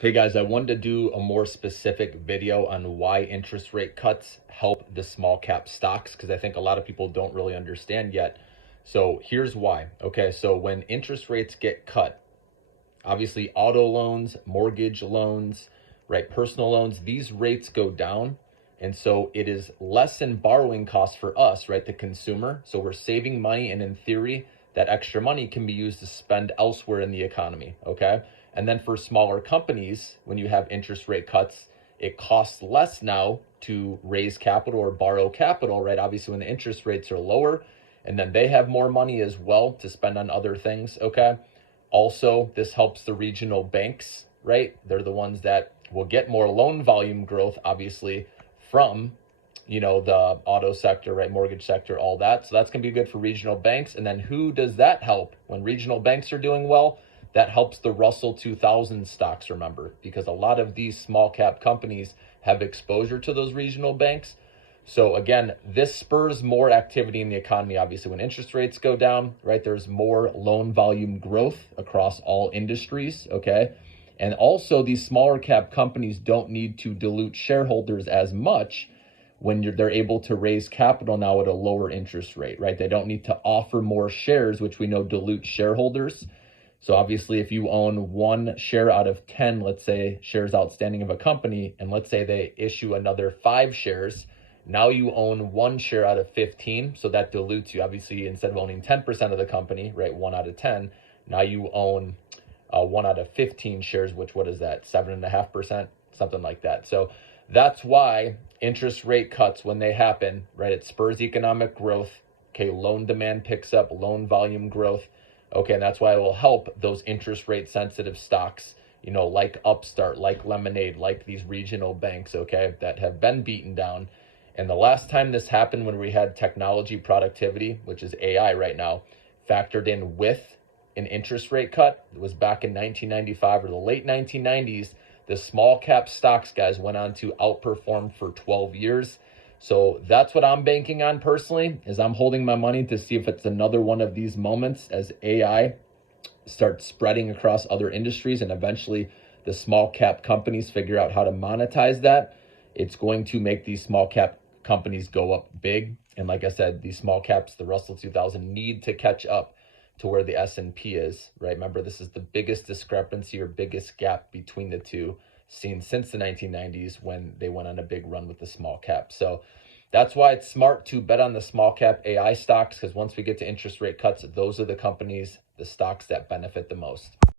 Hey guys, I wanted to do a more specific video on why interest rate cuts help the small cap stocks because I think a lot of people don't really understand yet. So here's why. Okay, so when interest rates get cut, obviously auto loans, mortgage loans, right, personal loans, these rates go down. And so it is less in borrowing costs for us, right, the consumer. So we're saving money, and in theory, that extra money can be used to spend elsewhere in the economy, okay? And then for smaller companies, when you have interest rate cuts, it costs less now to raise capital or borrow capital, right? Obviously, when the interest rates are lower, and then they have more money as well to spend on other things, okay? Also, this helps the regional banks, right? They're the ones that will get more loan volume growth, obviously, from the auto sector, right, mortgage sector, all that. So that's going to be good for regional banks. And then who does that help? When regional banks are doing well, that helps the Russell 2000 stocks, remember, because a lot of these small cap companies have exposure to those regional banks. So again, this spurs more activity in the economy. Obviously, when interest rates go down, right, there's more loan volume growth across all industries, okay? And also, these smaller cap companies don't need to dilute shareholders as much when they're able to raise capital now at a lower interest rate, right? They don't need to offer more shares, which we know dilute shareholders. So obviously, if you own one share out of 10, let's say, shares outstanding of a company, and let's say they issue another 5 shares, now you own one share out of 15. So that dilutes you. Obviously, instead of owning 10% of the company, right, 1 out of 10, now you own 1 out of 15 shares, which, what is that, 7.5%, something like that. So that's why interest rate cuts, when they happen, right, it spurs economic growth. Okay, loan demand picks up, loan volume growth. Okay, and that's why it will help those interest rate sensitive stocks, like Upstart, like Lemonade, like these regional banks, okay, that have been beaten down. And the last time this happened, when we had technology productivity, which is AI right now, factored in with an interest rate cut, it was back in 1995 or the late 1990s. The small cap stocks, guys, went on to outperform for 12 years. So that's what I'm banking on personally, is I'm holding my money to see if it's another one of these moments as AI starts spreading across other industries and eventually the small cap companies figure out how to monetize that. It's going to make these small cap companies go up big. And like I said, these small caps, the Russell 2000, need to catch up to where the S&P is, right? Remember, this is the biggest discrepancy or biggest gap between the two seen since the 1990s when they went on a big run with the small cap. So that's why it's smart to bet on the small cap AI stocks, because once we get to interest rate cuts, those are the companies, the stocks that benefit the most.